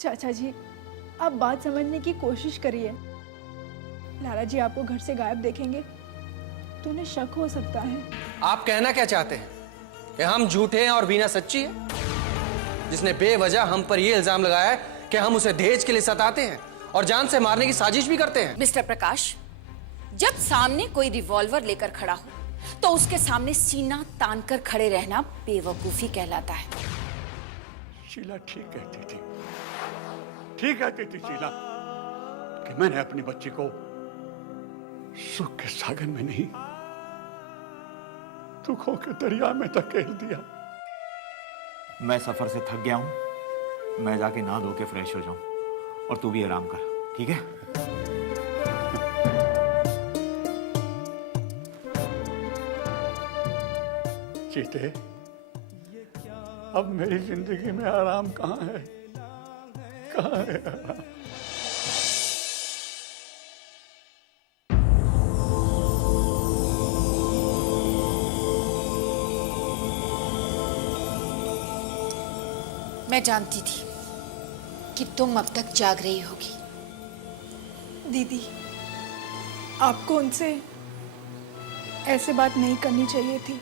चाचा जी, आप बात समझने की कोशिश करिए। लाला जी आपको घर से गायब देखेंगे तो उन्हें शक हो सकता है। आप कहना क्या चाहते हैं कि हम झूठे हैं और वीना सच्ची है, जिसने बेवजह हम पर यह इल्जाम लगाया है कि हम उसे दहेज के लिए सताते हैं और जान से मारने की साजिश भी करते हैं? मिस्टर प्रकाश, जब सामने कोई रिवॉल्वर लेकर खड़ा हो तो उसके सामने सीना तान कर खड़े रहना बेवकूफी कहलाता है। शीला ठीक कहती थी शीला कि मैंने अपनी बच्ची को सुख के सागर में नहीं, दुखों के दरिया में धकेल दिया। मैं सफर से थक गया हूं, मैं जाके नहा धो के फ्रेश हो जाऊं और तू भी आराम कर, ठीक है? चीते, अब मेरी जिंदगी में आराम कहाँ है? कहाँ है आराम? मैं जानती थी कि तुम अब तक जाग रही होगी। दीदी, आपको उनसे ऐसे बात नहीं करनी चाहिए थी।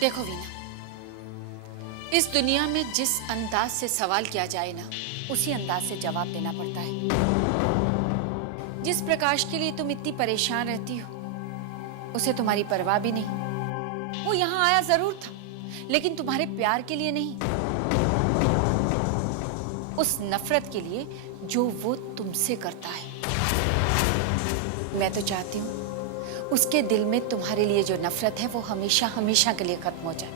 देखो वीना, इस दुनिया में जिस अंदाज से सवाल किया जाए ना, उसी अंदाज से जवाब देना पड़ता है। जिस प्रकाश के लिए तुम इतनी परेशान रहती हो, उसे तुम्हारी परवाह भी नहीं। वो यहाँ आया जरूर था, लेकिन तुम्हारे प्यार के लिए नहीं, उस नफरत के लिए जो वो तुमसे करता है। मैं तो चाहती हूँ उसके दिल में तुम्हारे लिए जो नफरत है वो हमेशा हमेशा के लिए खत्म हो जाए।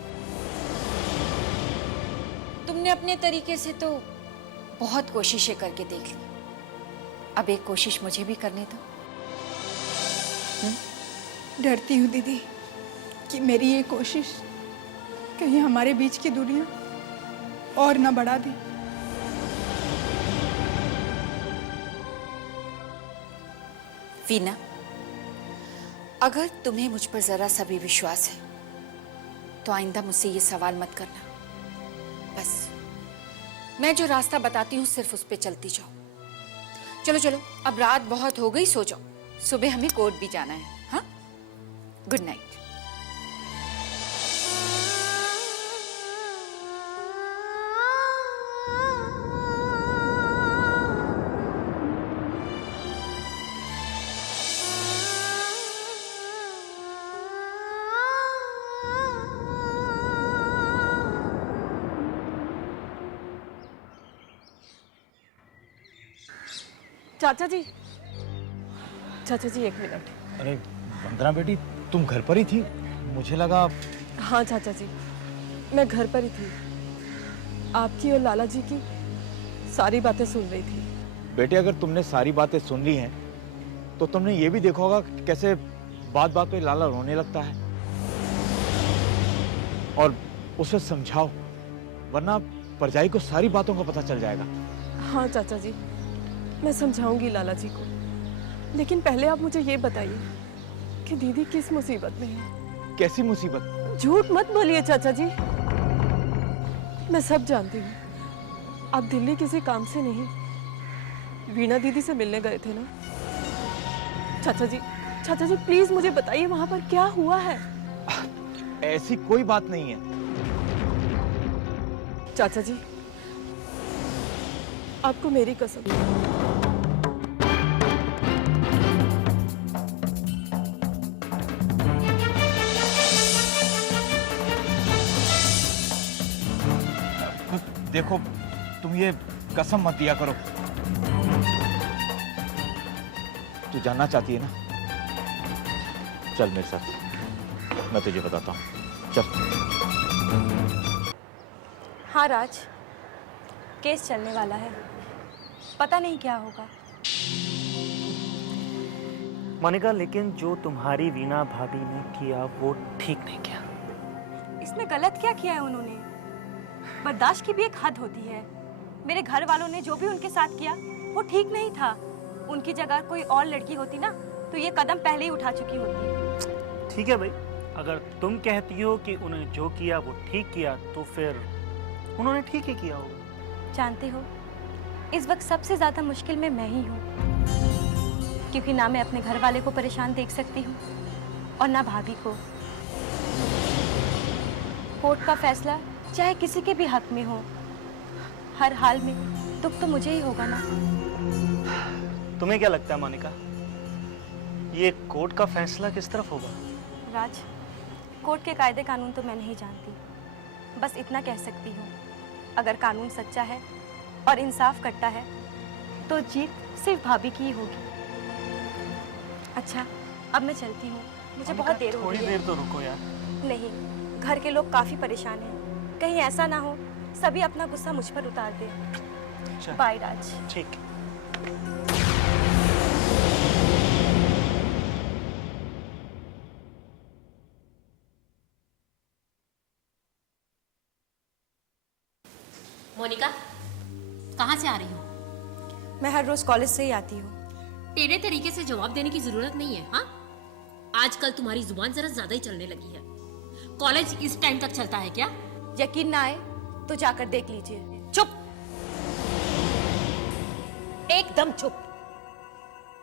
तुमने अपने तरीके से तो बहुत कोशिशें करके देख ली, अब एक कोशिश मुझे भी करने दो। डरती हूँ दीदी कि मेरी ये कोशिश कहीं हमारे बीच की दूरियां और न बढ़ा दे। वीना, अगर तुम्हें मुझ पर जरा सा भी विश्वास है तो आइंदा मुझसे ये सवाल मत करना। बस मैं जो रास्ता बताती हूँ सिर्फ उस पे चलती जाओ। चलो चलो, अब रात बहुत हो गई, सो जाओ, सुबह हमें कोर्ट भी जाना है। हाँ, गुड नाइट। चाचा जी, चाचा जी एक मिनट। अरे वंदना बेटी, तुम घर पर ही थी? मुझे लगा। हाँ चाचा जी, मैं घर पर ही थी, आपकी और लाला जी की सारी बातें सुन रही थी। बेटे, अगर तुमने सारी बातें सुन ली हैं तो तुमने ये भी देखा होगा कि कैसे बात बात पे लाला रोने लगता है, और उसे समझाओ, वरना परजाई को सारी बातों का पता चल जाएगा। हाँ चाचा जी, मैं समझाऊंगी लाला जी को, लेकिन पहले आप मुझे ये बताइए कि दीदी किस मुसीबत में है। कैसी मुसीबत? झूठ मत बोलिए चाचा जी, मैं सब जानती हूँ। आप दिल्ली किसी काम से नहीं, वीणा दीदी से मिलने गए थे ना? चाचा जी प्लीज मुझे बताइए वहां पर क्या हुआ है। ऐसी कोई बात नहीं है चाचा जी, आपको मेरी कसम। देखो, तुम ये कसम मत दिया करो। तू जानना चाहती है ना? चल मेरे साथ, मैं तुझे बताता हूँ, चल। हाँ राज, केस चलने वाला है, पता नहीं क्या होगा। मोनिका, लेकिन जो तुम्हारी वीणा भाभी ने किया वो ठीक नहीं किया। इसमें गलत क्या किया है उन्होंने? बर्दाश्त की भी एक हद होती है। मेरे घर वालों ने जो भी उनके साथ किया वो ठीक नहीं था। उनकी जगह कोई और लड़की होती ना तो ये कदम पहले ही उठा चुकी होती। ठीक है भाई, अगर तुम कहती हो कि उन्होंने जो किया वो ठीक किया तो फिर उन्होंने ठीक ही किया होगा। जानते हो, इस वक्त सबसे ज्यादा मुश्किल में मैं ही हूँ, क्योंकि ना मैं अपने घर वाले को परेशान देख सकती हूँ और ना भाभी को। कोर्ट का फैसला चाहे किसी के भी हक में हो, हर हाल में दुख तो मुझे ही होगा ना। तुम्हें क्या लगता है मोनिका, ये कोर्ट का फैसला किस तरफ होगा? राज, कोर्ट के कायदे कानून तो मैं नहीं जानती, बस इतना कह सकती हूँ, अगर कानून सच्चा है और इंसाफ करता है तो जीत सिर्फ भाभी की ही होगी। अच्छा, अब मैं चलती हूँ, मुझे बहुत देर हो थोड़ी रही है। देर तो रुको यार। नहीं, घर के लोग काफी परेशान हैं, कहीं ऐसा ना हो सभी अपना गुस्सा मुझ पर उतार दे। अच्छा। बाय राज। ठीक। मोनिका, कहाँ से आ रही हो? मैं हर रोज कॉलेज से ही आती हूँ। टेढ़े तरीके से जवाब देने की जरूरत नहीं है। हाँ, आजकल तुम्हारी जुबान जरा ज्यादा ही चलने लगी है। कॉलेज इस टाइम तक चलता है क्या? यकीन ना आए तो जाकर देख लीजिए। चुप, एकदम चुप।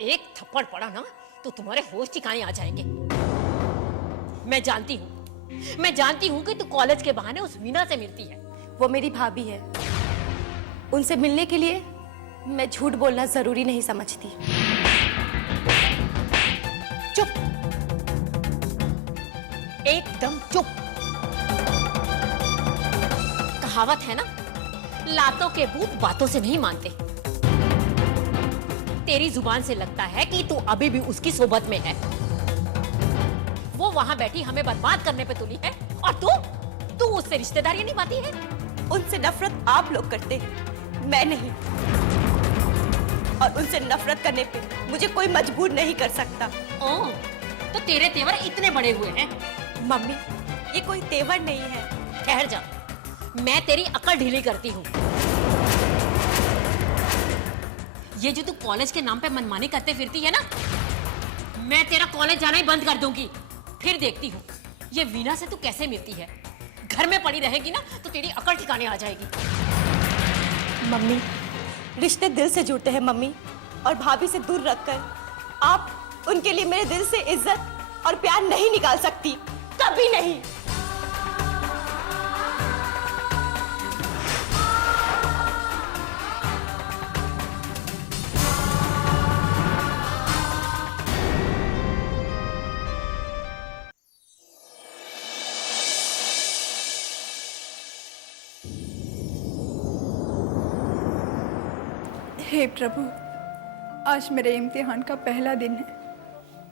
एक थप्पड़ पड़ा ना तो तुम्हारे होश ठिकाने आ जाएंगे। मैं जानती हूँ कि तू कॉलेज के बहाने उस वीना से मिलती है। वो मेरी भाभी है, उनसे मिलने के लिए मैं झूठ बोलना जरूरी नहीं समझती। चुप, एकदम चुप। कहावत है ना, लातों के भूत बातों से नहीं मानते। तेरी जुबान से लगता है कि तू अभी भी उसकी सोबत में है। वो वहां बैठी हमें बर्बाद करने पे तुली है और तू उससे रिश्तेदारी निभाती है। उनसे नफरत आप लोग करते हैं, मैं नहीं। और उनसे नफरत करने पे मुझे कोई मजबूर नहीं कर सकता। ओह, तो तेरे तेवर इतने बड़े हुए हैं? मम्मी, ये कोई तेवर नहीं है। ठहर जा, मैं तेरी अकल ढीली करती हूँ। ये जो तू कॉलेज के नाम पे मनमानी करते फिरती है ना, मैं तेरा कॉलेज जाना ही बंद कर दूंगी। फिर देखती हूँ ये वीना से तू कैसे मिलती है। घर में पड़ी रहेगी ना तो तेरी अकल ठिकाने आ जाएगी। मम्मी, रिश्ते दिल से जुड़ते हैं मम्मी, और भाभी से दूर रखकर आप उनके लिए मेरे दिल से इज्जत और प्यार नहीं निकाल सकती, कभी नहीं। हे प्रभु, आज मेरे इम्तिहान का पहला दिन है।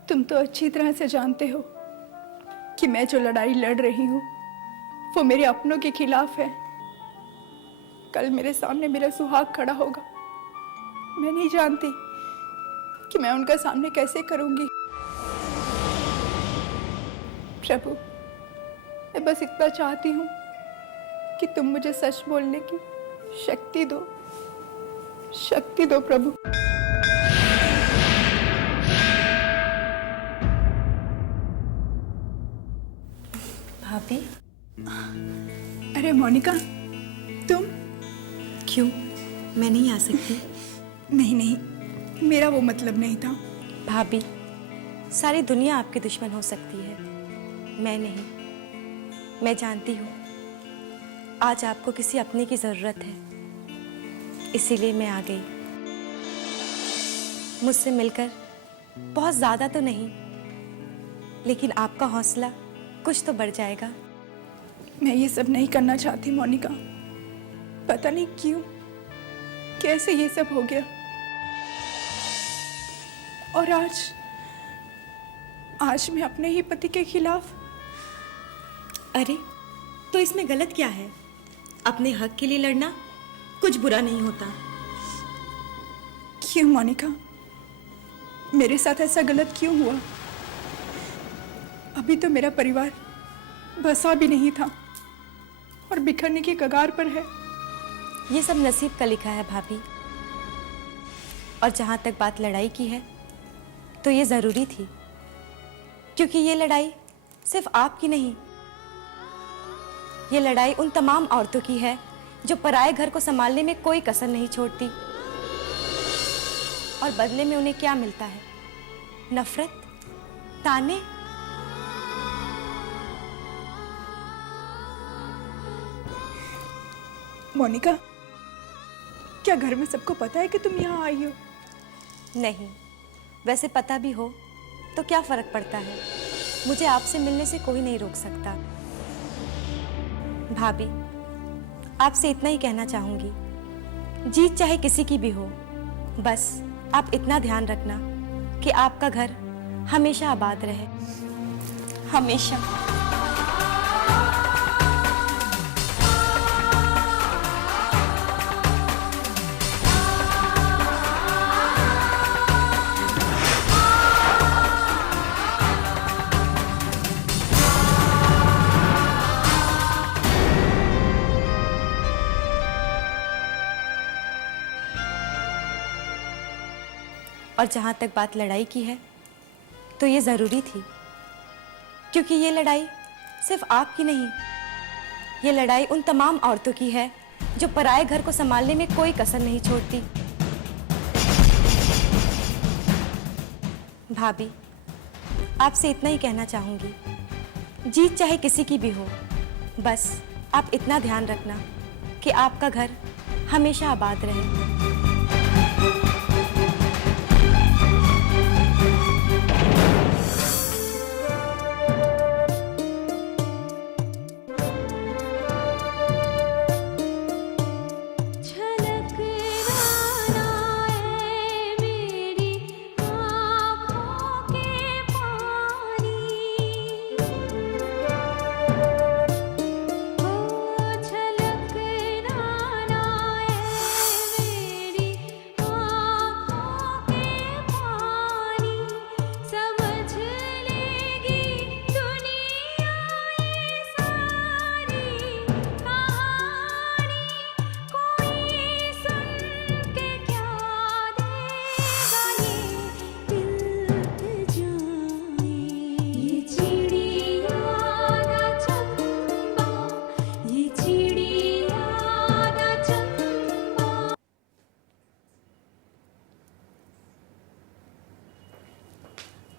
तुम तो अच्छी तरह से जानते हो कि मैं जो लड़ाई लड़ रही हूँ वो मेरे अपनों के खिलाफ है। कल मेरे सामने मेरा सुहाग खड़ा होगा, मैं नहीं जानती कि मैं उनका सामने कैसे करूँगी। प्रभु, मैं बस इतना चाहती हूँ कि तुम मुझे सच बोलने की शक्ति दो प्रभु। भाभी, अरे मोनिका, तुम? क्यों, मैं नहीं आ सकती? नहीं, मेरा वो मतलब नहीं था। भाभी, सारी दुनिया आपकी दुश्मन हो सकती है, मैं नहीं। मैं जानती हूँ आज आपको किसी अपने की जरूरत है, इसीलिए मैं आ गई। मुझसे मिलकर बहुत ज्यादा तो नहीं, लेकिन आपका हौसला कुछ तो बढ़ जाएगा। मैं ये सब नहीं करना चाहती मोनिका, पता नहीं क्यों, कैसे ये सब हो गया। और आज मैं अपने ही पति के खिलाफ। अरे, तो इसमें गलत क्या है? अपने हक के लिए लड़ना कुछ बुरा नहीं होता। क्यों मोनिका, मेरे साथ ऐसा गलत क्यों हुआ? अभी तो मेरा परिवार बसा भी नहीं था और बिखरने की कगार पर है। ये सब नसीब का लिखा है भाभी। और जहां तक बात लड़ाई की है, तो ये जरूरी थी, क्योंकि ये लड़ाई सिर्फ आपकी नहीं, ये लड़ाई उन तमाम औरतों की है जो पराये घर को संभालने में कोई कसर नहीं छोड़ती। और बदले में उन्हें क्या मिलता है? नफरत, ताने। मोनिका, क्या घर में सबको पता है कि तुम यहाँ आई हो? नहीं, वैसे पता भी हो तो क्या फर्क पड़ता है? मुझे आपसे मिलने से कोई नहीं रोक सकता। भाभी, आपसे इतना ही कहना चाहूंगी, जीत चाहे किसी की भी हो, बस आप इतना ध्यान रखना कि आपका घर हमेशा आबाद रहे, हमेशा। और जहां तक बात लड़ाई की है, तो ये जरूरी थी, क्योंकि ये लड़ाई सिर्फ आपकी नहीं, ये लड़ाई उन तमाम औरतों की है जो पराये घर को संभालने में कोई कसर नहीं छोड़ती। भाभी, आपसे इतना ही कहना चाहूंगी, जीत चाहे किसी की भी हो, बस आप इतना ध्यान रखना कि आपका घर हमेशा आबाद रहे।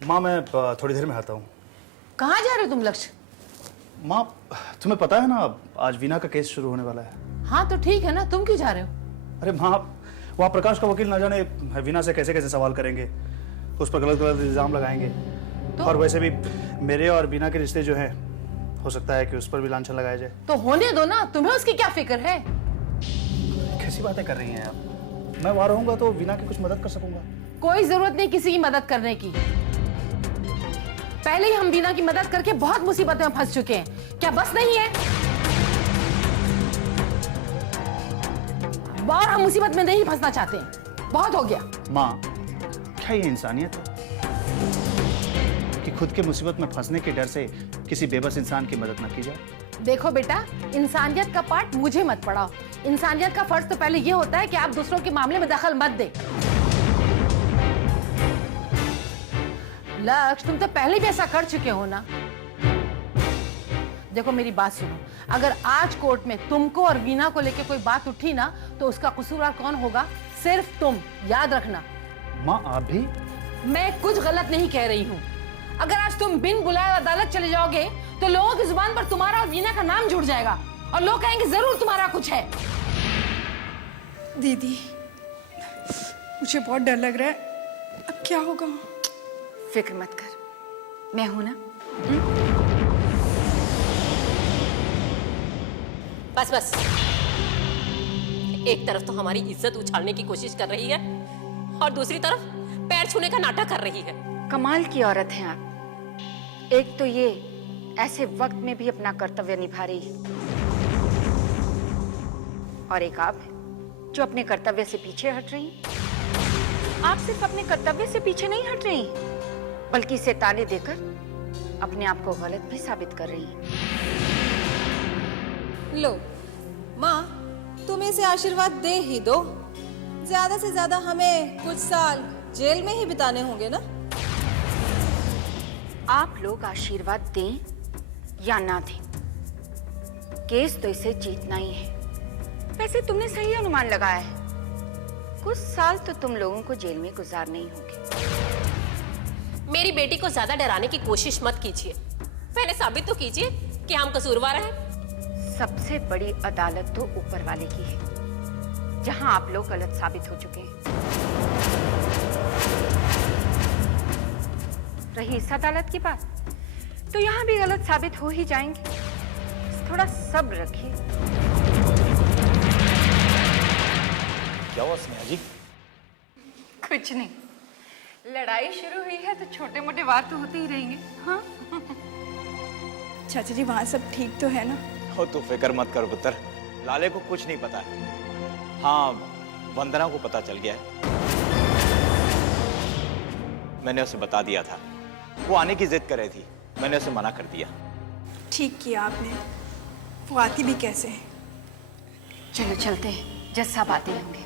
माँ, मैं थोड़ी देर में आता हूँ। कहाँ जा रहे हो तुम लक्ष्य? माँ, तुम्हें पता है ना, आज वीना का केस शुरू होने वाला है। हाँ तो ठीक है ना, तुम क्यों जा रहे हो? अरे माँ, वहाँ प्रकाश का वकील ना जाने वीना से कैसे कैसे सवाल करेंगे, उस पर गलत गलत इल्जाम लगाएंगे। तो? और वैसे भी मेरे और वीना के रिश्ते जो है, हो सकता है कि उस पर भी लांछन लगाया जाए। तो होने दो ना, तुम्हें उसकी क्या फिक्र है? कैसी बातें कर रही हैं आप? मैं वहाँ रहूंगा तो वीना की कुछ मदद कर सकूंगा। कोई जरूरत नहीं किसी की मदद करने की। पहले ही हम वीना की मदद करके बहुत मुसीबत में फंस चुके हैं, क्या बस नहीं है? और हम मुसीबत में नहीं फंसना चाहते हैं, बहुत हो गया। माँ, क्या ये इंसानियत है कि खुद के मुसीबत में फंसने के डर से किसी बेबस इंसान की मदद न की जाए? देखो बेटा, इंसानियत का पार्ट मुझे मत पढ़ाओ। इंसानियत का फर्ज तो पहले ये होता है कि आप दूसरों के मामले में दखल मत दे। लक्ष्य, तुम तो पहले भी ऐसा कर चुके हो ना। देखो मेरी बात सुनो, अगर आज कोर्ट में तुमको और वीना को लेके कोई बात उठी ना, तो उसका कसूरवार कौन होगा? सिर्फ तुम, याद रखना। माँ, आप भी? मैं कुछ गलत नहीं कह रही हूँ। अगर आज तुम बिन बुलाए अदालत चले जाओगे तो लोगों की जुबान पर तुम्हारा और वीना का नाम जुड़ जाएगा और लोग कहेंगे जरूर तुम्हारा कुछ है। दीदी, मुझे बहुत डर लग रहा है, अब क्या होगा? फिक्र मत कर, मैं हूं ना। बस बस, एक तरफ तो हमारी इज्जत उछालने की कोशिश कर रही है और दूसरी तरफ पैर छूने का नाटक कर रही है। कमाल की औरत हैं आप। एक तो ये ऐसे वक्त में भी अपना कर्तव्य निभा रही है, और एक आप जो अपने कर्तव्य से पीछे हट रही हैं। आप सिर्फ अपने कर्तव्य से पीछे नहीं हट रही, बल्कि इसे ताने देकर अपने आप को गलत भी साबित कर रही हैं। लो माँ, तुम इसे आशीर्वाद दे ही दो। ज्यादा से ज्यादा हमें कुछ साल जेल में ही बिताने होंगे ना। आप लोग आशीर्वाद दें या ना दें, केस तो इसे जीतना ही है। वैसे तुमने सही अनुमान लगाया है। कुछ साल तो तुम लोगों को जेल में गुजारने ही होंगे। मेरी बेटी को ज्यादा डराने की कोशिश मत कीजिए, पहले साबित तो कीजिए कि हम कसूरवार हैं। सबसे बड़ी अदालत तो ऊपर वाले की है, जहां आप लोग गलत साबित हो चुके हैं। रही इस अदालत की बात, तो यहां भी गलत साबित हो ही जाएंगे। थोड़ा सब्र रखिए। क्या हुआ स्नेहा जी? कुछ नहीं, लड़ाई शुरू हुई है तो छोटे मोटे वार तो होते ही रहेंगे। हाँ चाचा जी वहाँ सब ठीक तो है ना? हो तू फिक्र मत कर पुत्र, लाले को कुछ नहीं पता है। हाँ, वंदना को पता चल गया है। मैंने उसे बता दिया था, वो आने की जिद कर रही थी, मैंने उसे मना कर दिया। ठीक किया आपने, वो आती भी कैसे है? चलो चलते हैं, जज साहब आते होंगे।